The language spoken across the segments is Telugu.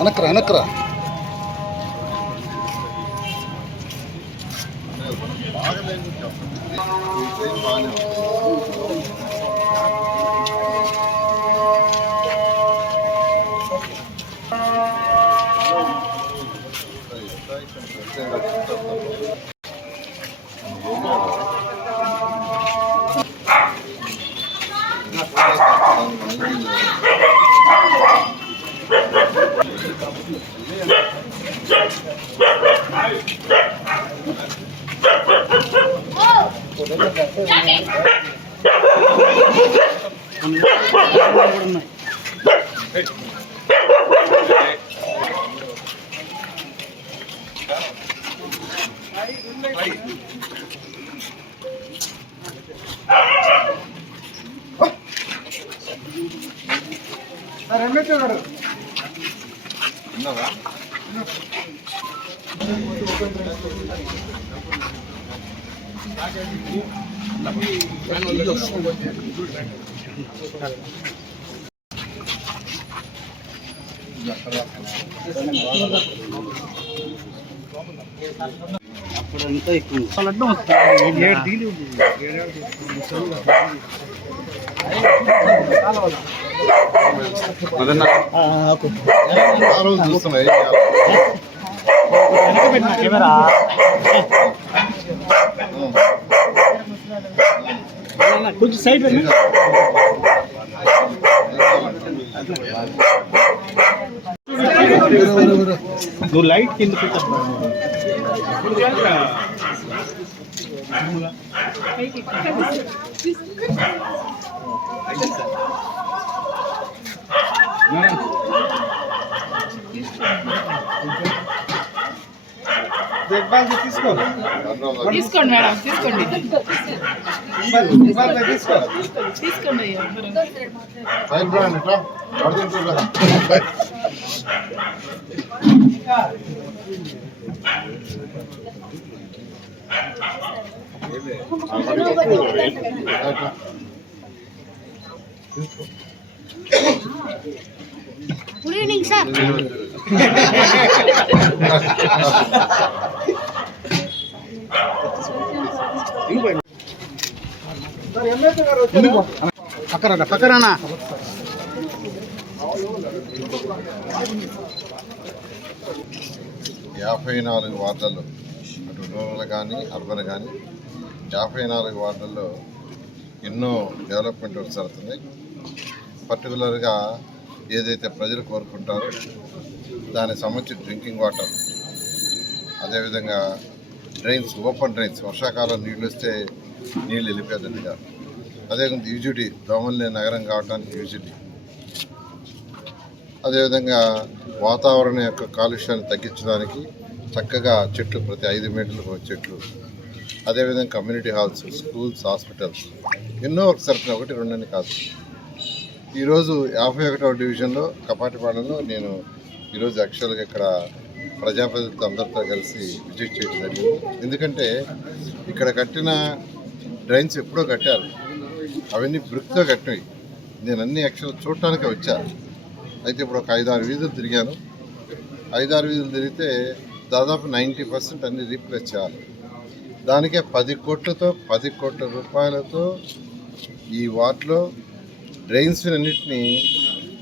అనక్కరా అప్పుడంతా ఎక్కువ కొంచెం సైడ్ నువ్వు లైట్ కింద తీసుకోండి మేడం, తీసుకోండి తీసుకోండి. Good evening sir. పక్కరానా 54 వార్డుల్లో అటు రూరల్ కానీ అర్బన్ కానీ 54 వార్డుల్లో ఎన్నో డెవలప్మెంట్ వర్క్స్ జరుగుతున్నాయి. పర్టికులర్గా ఏదైతే ప్రజలు కోరుకుంటారో దానికి సంబంధించి డ్రింకింగ్ వాటర్, అదేవిధంగా డ్రైన్స్, ఓపెన్ డ్రైన్స్, వర్షాకాలం నీళ్ళు వస్తే నీళ్ళు వెళ్ళిపోయేటట్టుగా, అదేవిధంగా యూజిటీ, దోమల్ని నగరం కావడానికి యూజిటీ, అదేవిధంగా వాతావరణం యొక్క కాలుష్యాన్ని తగ్గించడానికి చక్కగా చెట్లు, ప్రతి 5 మీటర్లకు చెట్లు, అదేవిధంగా కమ్యూనిటీ హాల్స్, స్కూల్స్, హాస్పిటల్స్, ఎన్నో వర్క్ జరుగుతున్నాయి. 1, 2 అని కాదు. ఈరోజు 51వ డివిజన్లో కపాటిపాలెంలో నేను ఈరోజు యాక్చువల్గా ఇక్కడ ప్రజాప్రతినిధులతో అందరితో కలిసి విజిట్ చేయడం జరిగింది. ఎందుకంటే ఇక్కడ కట్టిన డ్రైన్స్ ఎప్పుడో కట్టారు, అవన్నీ బ్రిక్తో కట్టినవి. నేను అన్ని యాక్చువల్ చూడటానికే వచ్చాను. అయితే ఇప్పుడు ఒక 5-6 వీధులు తిరిగాను. 5-6 వీధులు తిరిగితే దాదాపు 90% అన్ని రీప్లేస్ చేయాలి. దానికే 10 కోట్ల రూపాయలతో ఈ వార్డులో డ్రైన్స్ అన్నింటినీ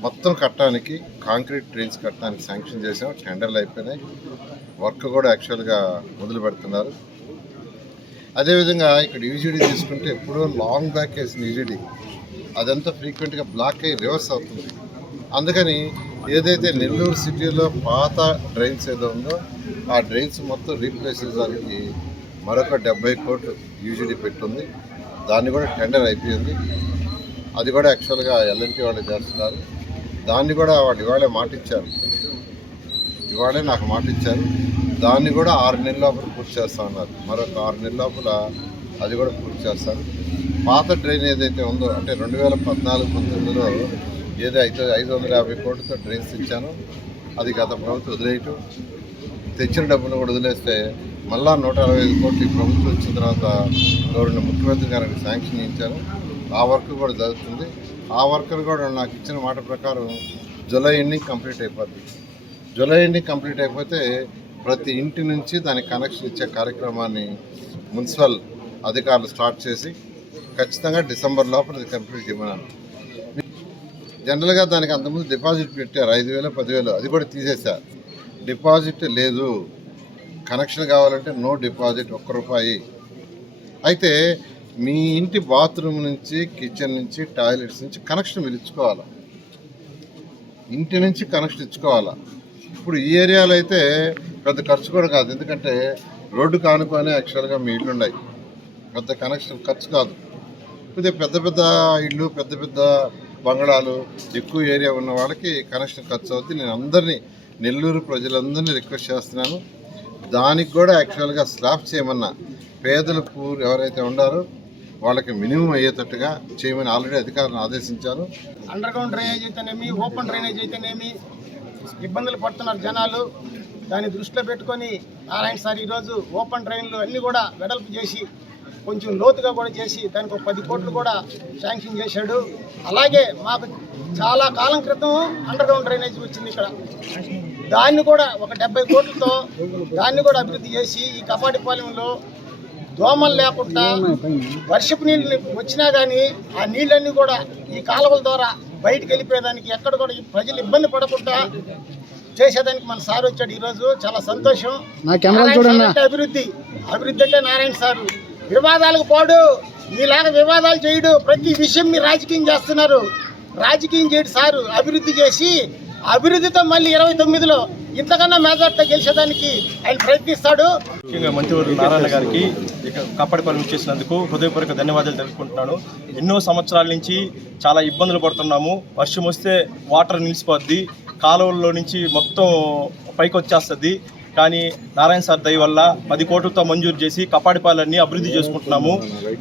మొత్తం కట్టడానికి, కాంక్రీట్ డ్రైన్స్ కట్టడానికి శాంక్షన్ చేసాం. టెండర్లు అయిపోయినాయి, వర్క్ కూడా యాక్చువల్గా మొదలు పెడుతున్నారు. అదేవిధంగా ఇక్కడ యూజీడీ తీసుకుంటే ఎప్పుడో లాంగ్ బ్యాక్ వేసిన యూజీడీ అదంతా ఫ్రీక్వెంట్గా బ్లాక్ అయ్యి రివర్స్ అవుతుంది. అందుకని ఏదైతే నెల్లూరు సిటీలో పాత డ్రైన్స్ ఏదో ఉందో ఆ డ్రైన్స్ మొత్తం రీప్లేస్ చేయడానికి మరొక 70 కోట్లు యూజీడీ పెట్టుంది. దాన్ని కూడా టెండర్ అయిపోయింది. అది కూడా యాక్చువల్గా ఎల్ఎన్టీ వాళ్ళు చేస్తున్నారు. దాన్ని కూడా వాళ్ళు ఇవాళే నాకు మాట ఇచ్చారు. దాన్ని కూడా 6 నెలల లోపల పూర్తి చేస్తా ఉన్నారు. మరొక 6 నెలల లోపల అది కూడా పూర్తి చేస్తారు. పాత డ్రైన్ ఏదైతే ఉందో అంటే 2014-19లో ఏదైతే 550 కోట్లతో డ్రైన్స్ ఇచ్చానో అది గత ప్రభుత్వం వదిలేయటం, తెచ్చిన డబ్బును కూడా వదిలేస్తే మళ్ళా 165 కోట్లు ఈ ప్రభుత్వం వచ్చిన తర్వాత గవర్నర్ ముఖ్యమంత్రి గారికి శాంక్షన్ ఇచ్చాను. ఆ వర్క్ కూడా జరుగుతుంది. ఆ వర్కర్ కూడా నాకు ఇచ్చిన మాట ప్రకారం జూలై ఎండింగ్ కంప్లీట్ అయిపోద్ది. జూలై ఎండింగ్ కంప్లీట్ అయిపోతే ప్రతి ఇంటి నుంచి దానికి కనెక్షన్ ఇచ్చే కార్యక్రమాన్ని మున్సిపల్ అధికారులు స్టార్ట్ చేసి ఖచ్చితంగా డిసెంబర్ లోపల అది కంప్లీట్ చేయమన్నాను. జనరల్గా దానికి అంతకుముందు డిపాజిట్ పెట్టారు 5,000 10,000, అది కూడా తీసేశారు. డిపాజిట్ లేదు, కనెక్షన్ కావాలంటే నో డిపాజిట్, ₹1. అయితే మీ ఇంటి బాత్రూమ్ నుంచి, కిచెన్ నుంచి, టాయిలెట్స్ నుంచి కనెక్షన్ మీరు ఇచ్చుకోవాలి. ఇంటి నుంచి కనెక్షన్ ఇచ్చుకోవాలా. ఇప్పుడు ఈ ఏరియాలో అయితే పెద్ద ఖర్చు కూడా కాదు, ఎందుకంటే రోడ్డు కానుకొని యాక్చువల్గా మీ ఇళ్ళు ఉన్నాయి, పెద్ద కనెక్షన్ ఖర్చు కాదు. ఇది పెద్ద పెద్ద ఇళ్ళు, పెద్ద పెద్ద బంగళాలు, ఎక్కువ ఏరియా ఉన్న వాళ్ళకి కనెక్షన్ ఖర్చు అవుతుంది. నేను అందరినీ, నెల్లూరు ప్రజలందరినీ రిక్వెస్ట్ చేస్తున్నాను, దానికి కూడా యాక్చువల్గా స్లాబ్ చేయమన్నా పేదలు పూర్ ఎవరైతే ఉండారో వాళ్ళకి మినిమం అయ్యేటట్టుగా చేయమని ఆల్రెడీ అధికారులను ఆదేశించాను. అండర్ గ్రౌండ్ డ్రైనేజ్ అయితేనేమి, ఓపెన్ డ్రైనేజ్ అయితేనేమి ఇబ్బందులు పడుతున్నారు జనాలు. దాన్ని దృష్టిలో పెట్టుకొని నారాయణ సార్ ఈరోజు ఓపెన్ డ్రైన్లు అన్నీ కూడా వెడల్పు చేసి కొంచెం లోతుగా కూడా చేసి దానికి ఒక 10 కోట్లు కూడా శాంక్షన్ చేశాడు. అలాగే మాకు చాలా కాలం క్రితం అండర్ గ్రౌండ్ డ్రైనేజ్ వచ్చింది ఇక్కడ, దాన్ని కూడా ఒక 70 కోట్లతో దాన్ని కూడా అభివృద్ధి చేసి ఈ కపాటిపాలెంలో దోమలు లేకుండా వర్షపు నీళ్ళు వచ్చినా కానీ ఆ నీళ్ళన్నీ కూడా ఈ కాలువల ద్వారా బయటికి వెళ్ళిపోయేదానికి, ఎక్కడ కూడా ప్రజలు ఇబ్బంది పడకుండా చేసేదానికి మన సార్ వచ్చాడు ఈరోజు. చాలా సంతోషం. అభివృద్ధి అంటే నారాయణ సారు. వివాదాలకు పోడు, మీలాగా వివాదాలు చేయడు, ప్రతి విషయం మీరు రాజకీయం చేస్తున్నారు. రాజకీయం చేయడు సారు, అభివృద్ధి చేసి అభివృద్ధితో మళ్ళీ 29లో ఇంతకన్నా మెజార్టీతో గెలిచేదానికి ఆయన ప్రయత్నిస్తాడు. ముఖ్యంగా మంత్రివర్గ నారాయణ గారికి కప్పటిపాలెం చేసినందుకు హృదయపూర్వక ధన్యవాదాలు తెలుపుకుంటున్నాను. ఎన్నో సంవత్సరాల నుంచి చాలా ఇబ్బందులు పడుతున్నాము. వర్షం వస్తే వాటర్ నిలిచిపోద్ది, కాలువల్లో నుంచి మొత్తం పైకి వచ్చేస్తుంది. కానీ నారాయణ సార్ దయ వల్ల 10 కోట్లతో మంజూరు చేసి కపాటిపాలెన్ని అభివృద్ధి చేసుకుంటున్నాము.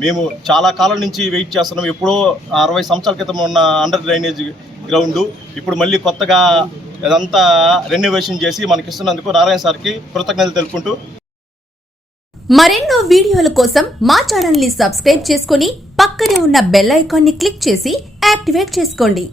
మేము చాలా కాలం నుంచి వెయిట్ చేస్తున్నాము. ఎప్పుడో 60 సంవత్సరాల క్రితం ఉన్న అండర్ డ్రైనేజ్ గ్రౌండ్ ఇప్పుడు మళ్ళీ కొత్తగా ఇదంతా రెన్యువేషన్ చేసి మనకిస్తున్నందుకు నారాయణ సార్కి కృతజ్ఞతలు తెలుపుకుంటూ, మరెన్నో వీడియోల కోసం మా ఛానల్ ని సబ్స్క్రైబ్ చేసుకుని పక్కనే ఉన్న బెల్ ఐకాన్ ని క్లిక్ చేసి యాక్టివేట్ చేసుకోండి.